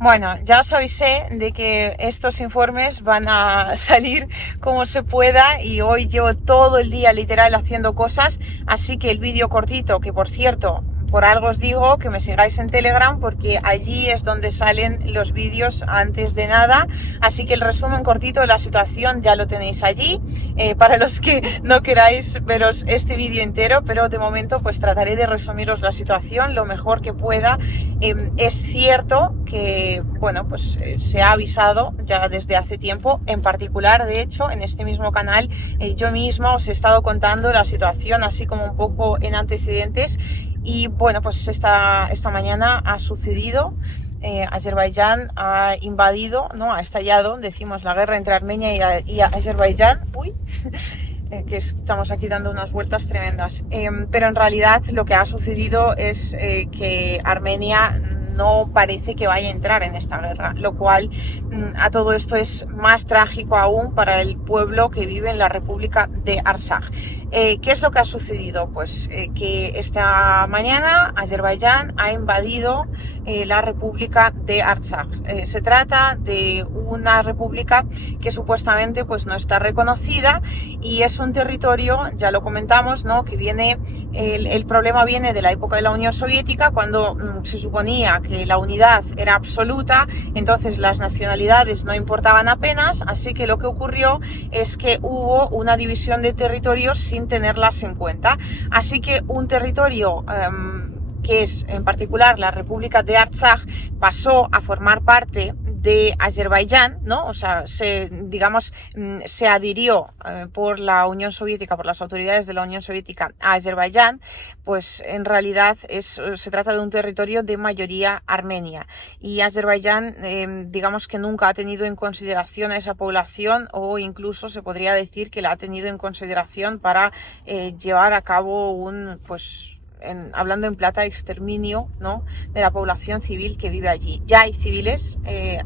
Bueno, ya os avisé de que estos informes van a salir como se pueda y hoy llevo todo el día literal haciendo cosas, así que el vídeo cortito, que por cierto, por algo os digo que me sigáis en Telegram porque allí es donde salen los vídeos antes de nada, así que el resumen cortito de la situación ya lo tenéis allí, para los que no queráis veros este vídeo entero, pero de momento pues trataré de resumiros la situación lo mejor que pueda. Es cierto que, bueno, pues se ha avisado ya desde hace tiempo, en particular, de hecho, en este mismo canal, yo misma os he estado contando la situación así como un poco en antecedentes. Y bueno, pues esta mañana ha sucedido. Azerbaiyán ha invadido, ¿no? Ha estallado, decimos, la guerra entre Armenia y Azerbaiyán. Uy, que estamos aquí dando unas vueltas tremendas. Pero en realidad lo que ha sucedido es que Armenia no parece que vaya a entrar en esta guerra, lo cual a todo esto es más trágico aún para el pueblo que vive en la República de Artsaj. ¿Qué es lo que ha sucedido? Pues que esta mañana Azerbaiyán ha invadido la República de Artsaj. Se trata de una república que supuestamente pues no está reconocida y es un territorio, ya lo comentamos, ¿no? Que viene, el problema viene de la época de la Unión Soviética, cuando se suponía que la unidad era absoluta, entonces las nacionalidades no importaban apenas, así que lo que ocurrió es que hubo una división de territorios sin tenerlas en cuenta. Así que un territorio que es en particular la República de Artsaj pasó a formar parte de Azerbaiyán, ¿no? O sea, se adhirió por la Unión Soviética, por las autoridades de la Unión Soviética a Azerbaiyán, pues en realidad se trata de un territorio de mayoría armenia y Azerbaiyán, digamos que nunca ha tenido en consideración a esa población, o incluso se podría decir que la ha tenido en consideración para llevar a cabo hablando en plata, exterminio, ¿no? De la población civil que vive allí. Ya hay civiles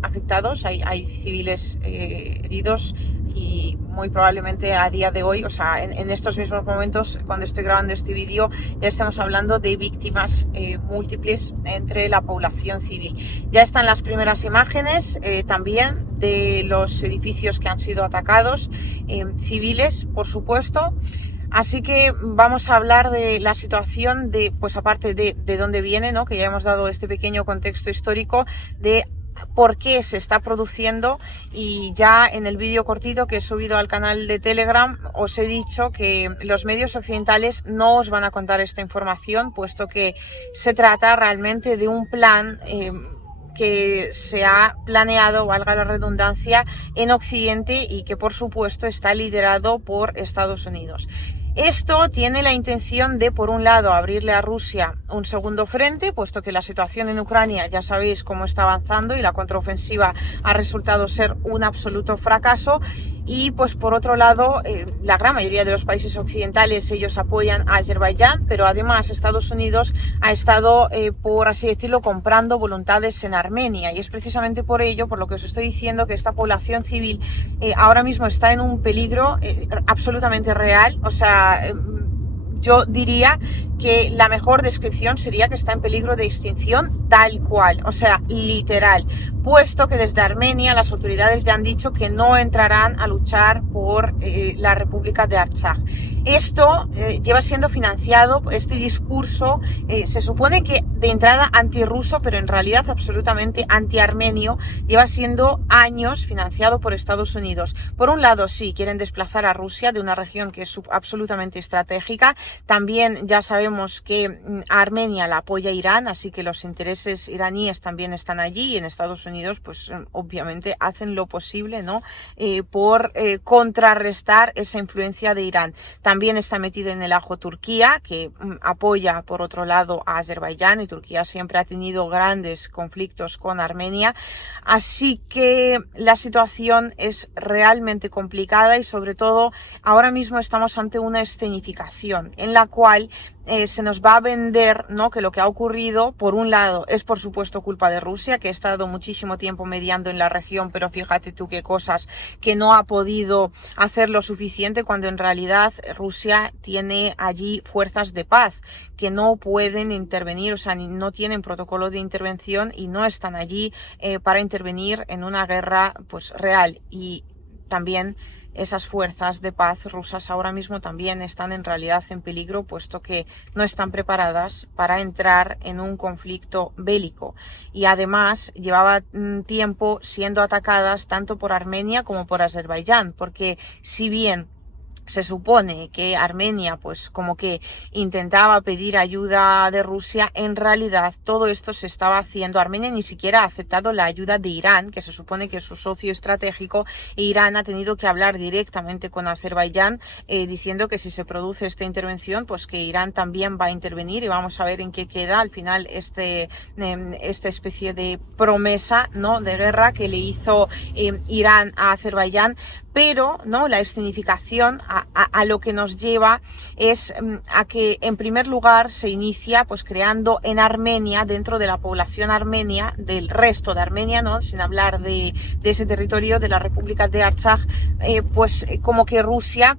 afectados, hay civiles heridos y muy probablemente a día de hoy, o sea, en estos mismos momentos, cuando estoy grabando este vídeo, ya estamos hablando de víctimas múltiples entre la población civil. Ya están las primeras imágenes también de los edificios que han sido atacados, civiles, por supuesto. Así que vamos a hablar de la situación pues aparte de dónde viene, ¿no? Que ya hemos dado este pequeño contexto histórico de por qué se está produciendo, y ya en el vídeo cortito que he subido al canal de Telegram os he dicho que los medios occidentales no os van a contar esta información, puesto que se trata realmente de un plan que se ha planeado, valga la redundancia, en Occidente y que por supuesto está liderado por Estados Unidos. Esto tiene la intención de, por un lado, abrirle a Rusia un segundo frente, puesto que la situación en Ucrania ya sabéis cómo está avanzando y la contraofensiva ha resultado ser un absoluto fracaso. Y pues por otro lado, la gran mayoría de los países occidentales, ellos apoyan a Azerbaiyán, pero además Estados Unidos ha estado, por así decirlo, comprando voluntades en Armenia, y es precisamente por ello, por lo que os estoy diciendo, que esta población civil ahora mismo está en un peligro absolutamente real. O sea, yo diría que la mejor descripción sería que está en peligro de extinción tal cual, o sea, literal, puesto que desde Armenia las autoridades ya han dicho que no entrarán a luchar por la República de Artsaj. Esto lleva siendo financiado, este discurso se supone que de entrada antirruso, pero en realidad absolutamente antiarmenio, lleva siendo años financiado por Estados Unidos. Por un lado, sí, quieren desplazar a Rusia de una región que es absolutamente estratégica. También ya sabemos que a Armenia la apoya Irán, así que los intereses iraníes también están allí, y en Estados Unidos pues obviamente hacen lo posible, ¿no? Por contrarrestar esa influencia de Irán. También está metida en el ajo Turquía, que apoya por otro lado a Azerbaiyán, y Turquía siempre ha tenido grandes conflictos con Armenia, así que la situación es realmente complicada y sobre todo ahora mismo estamos ante una escenificación en la cual se nos va a vender, ¿no?, que lo que ha ocurrido, por un lado, es por supuesto culpa de Rusia, que ha estado muchísimo tiempo mediando en la región, pero fíjate tú qué cosas, que no ha podido hacer lo suficiente, cuando en realidad Rusia tiene allí fuerzas de paz que no pueden intervenir, o sea, no tienen protocolo de intervención y no están allí para intervenir en una guerra pues real. Y también esas fuerzas de paz rusas ahora mismo también están en realidad en peligro, puesto que no están preparadas para entrar en un conflicto bélico. Y además llevaba tiempo siendo atacadas tanto por Armenia como por Azerbaiyán, porque si bien se supone que Armenia pues como que intentaba pedir ayuda de Rusia, en realidad todo esto se estaba haciendo. Armenia ni siquiera ha aceptado la ayuda de Irán, que se supone que es su socio estratégico, e Irán ha tenido que hablar directamente con Azerbaiyán diciendo que si se produce esta intervención, pues que Irán también va a intervenir, y vamos a ver en qué queda al final esta especie de promesa, ¿no?, de guerra que le hizo Irán a Azerbaiyán. Pero no, la escenificación a lo que nos lleva es a que en primer lugar se inicia pues creando en Armenia, dentro de la población armenia, del resto de Armenia, ¿no?, sin hablar de ese territorio de la República de Artsaj, pues como que Rusia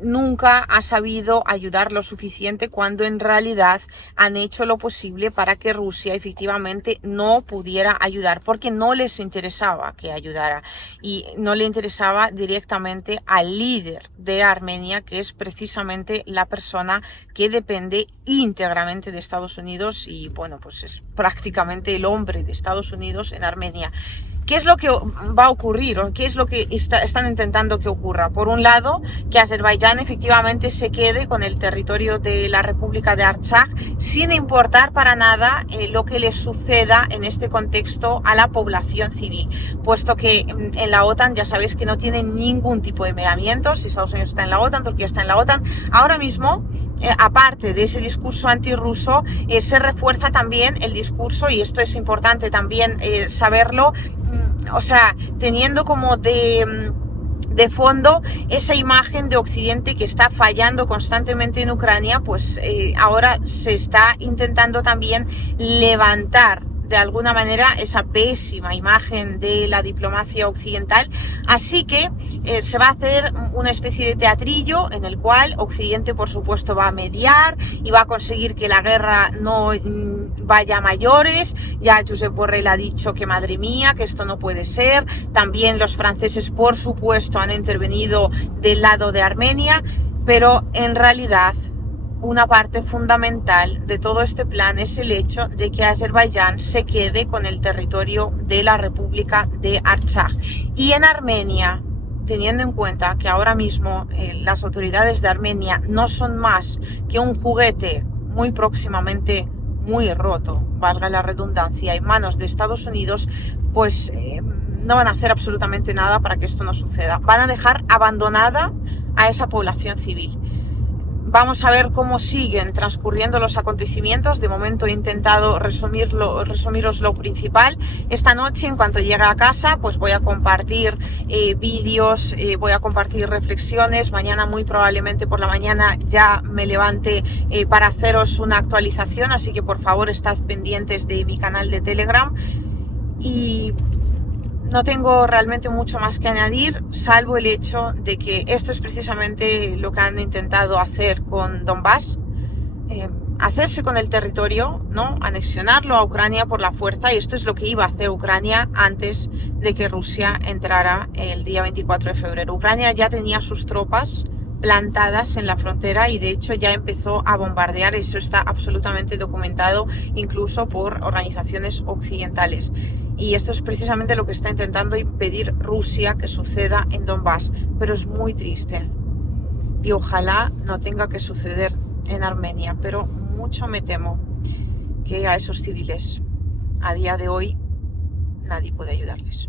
nunca ha sabido ayudar lo suficiente, cuando en realidad han hecho lo posible para que Rusia efectivamente no pudiera ayudar, porque no les interesaba que ayudara, y no le interesaba directamente al líder de Armenia, que es precisamente la persona que depende íntegramente de Estados Unidos, y bueno, pues es prácticamente el hombre de Estados Unidos en Armenia. ¿Qué es lo que va a ocurrir? ¿O qué es lo que están intentando que ocurra? Por un lado, que Azerbaiyán efectivamente se quede con el territorio de la República de Artsaj, sin importar para nada lo que le suceda en este contexto a la población civil, puesto que en la OTAN ya sabéis que no tienen ningún tipo de miramientos. Si Estados Unidos está en la OTAN, Turquía está en la OTAN. Ahora mismo, aparte de ese discurso antirruso, se refuerza también el discurso, y esto es importante también saberlo, o sea, teniendo como de fondo esa imagen de Occidente que está fallando constantemente en Ucrania, pues ahora se está intentando también levantar de alguna manera esa pésima imagen de la diplomacia occidental. Así que se va a hacer una especie de teatrillo en el cual Occidente, por supuesto, va a mediar y va a conseguir que la guerra no vaya a mayores. Ya Josep Borrell ha dicho que madre mía, que esto no puede ser. También los franceses, por supuesto, han intervenido del lado de Armenia, pero en realidad una parte fundamental de todo este plan es el hecho de que Azerbaiyán se quede con el territorio de la República de Artsaj. Y en Armenia, teniendo en cuenta que ahora mismo las autoridades de Armenia no son más que un juguete muy próximamente muy roto, valga la redundancia, en manos de Estados Unidos, pues no van a hacer absolutamente nada para que esto no suceda. Van a dejar abandonada a esa población civil. Vamos a ver cómo siguen transcurriendo los acontecimientos. De momento he intentado resumiros lo principal. Esta noche, en cuanto llegue a casa, pues voy a compartir vídeos, voy a compartir reflexiones. Mañana, muy probablemente por la mañana, ya me levante para haceros una actualización. Así que por favor, estad pendientes de mi canal de Telegram. Y no tengo realmente mucho más que añadir, salvo el hecho de que esto es precisamente lo que han intentado hacer con Donbass, hacerse con el territorio, ¿no?, anexionarlo a Ucrania por la fuerza, y esto es lo que iba a hacer Ucrania antes de que Rusia entrara el día 24 de febrero. Ucrania ya tenía sus tropas plantadas en la frontera y de hecho ya empezó a bombardear. Eso está absolutamente documentado, incluso por organizaciones occidentales. Y esto es precisamente lo que está intentando impedir Rusia que suceda en Donbass. Pero es muy triste. Y ojalá no tenga que suceder en Armenia. Pero mucho me temo que a esos civiles, a día de hoy, nadie puede ayudarles.